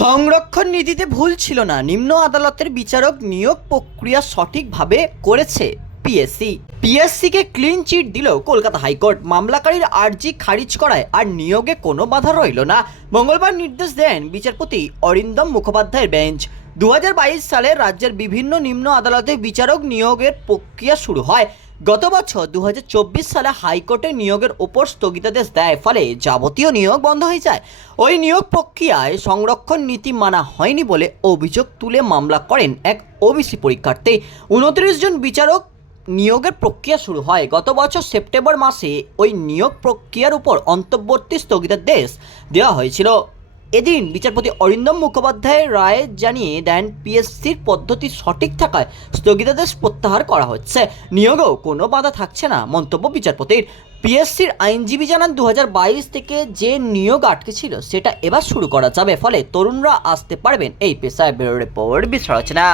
সংরক্ষণ নীতিতে ভুল ছিল না। নিম্ন আদালতের বিচারক নিয়োগ প্রক্রিয়া সঠিকভাবে করেছে পিএসসি। পিএসসিকে ক্লিন চিট দিল কলকাতা হাইকোর্ট মামলাকারীর আর্জি খারিজ করায় আর নিয়োগে কোনো বাধা রইল না। মঙ্গলবার নির্দেশ দেন বিচারপতি অরিন্দম মুখোপাধ্যায়ের বেঞ্চ। দু হাজার বাইশ সালে রাজ্যের বিভিন্ন নিম্ন আদালতে বিচারক নিয়োগের প্রক্রিয়া শুরু হয়। গত বছর দু হাজার চব্বিশ সালে হাইকোর্টে নিয়োগের ওপর স্থগিতাদেশ দেয়, ফলে যাবতীয় নিয়োগ বন্ধ হয়ে যায়। ওই নিয়োগ প্রক্রিয়ায় সংরক্ষণ নীতি মানা হয়নি বলে অভিযোগ তুলে মামলা করেন এক ওবিসি পরীক্ষার্থী। উনত্রিশ জন বিচারক নিয়োগের প্রক্রিয়া শুরু হয়। গত বছর সেপ্টেম্বর মাসে ওই নিয়োগ প্রক্রিয়ার উপর অন্তর্বর্তী স্থগিতাদেশ দেওয়া হয়েছিল। এদিন বিচারপতি অরিন্দম মুখোপাধ্যায় রায় জানিয়ে দেন, পিএসসির পদ্ধতি সঠিক থাকায় স্থগিতাদেশ প্রত্যাহার করা হচ্ছে। নিয়োগেও কোনো বাধা থাকছে না, মন্তব্য বিচারপতির। পিএসসির আইনজীবী জানান দু হাজার বাইশ থেকে যে নিয়োগ আটকে ছিল সেটা এবার শুরু করা যাবে। ফলে তরুণরা আসতে পারবেন। এই পেশায় বেরো রিপোর্ট বিশ্লেষণা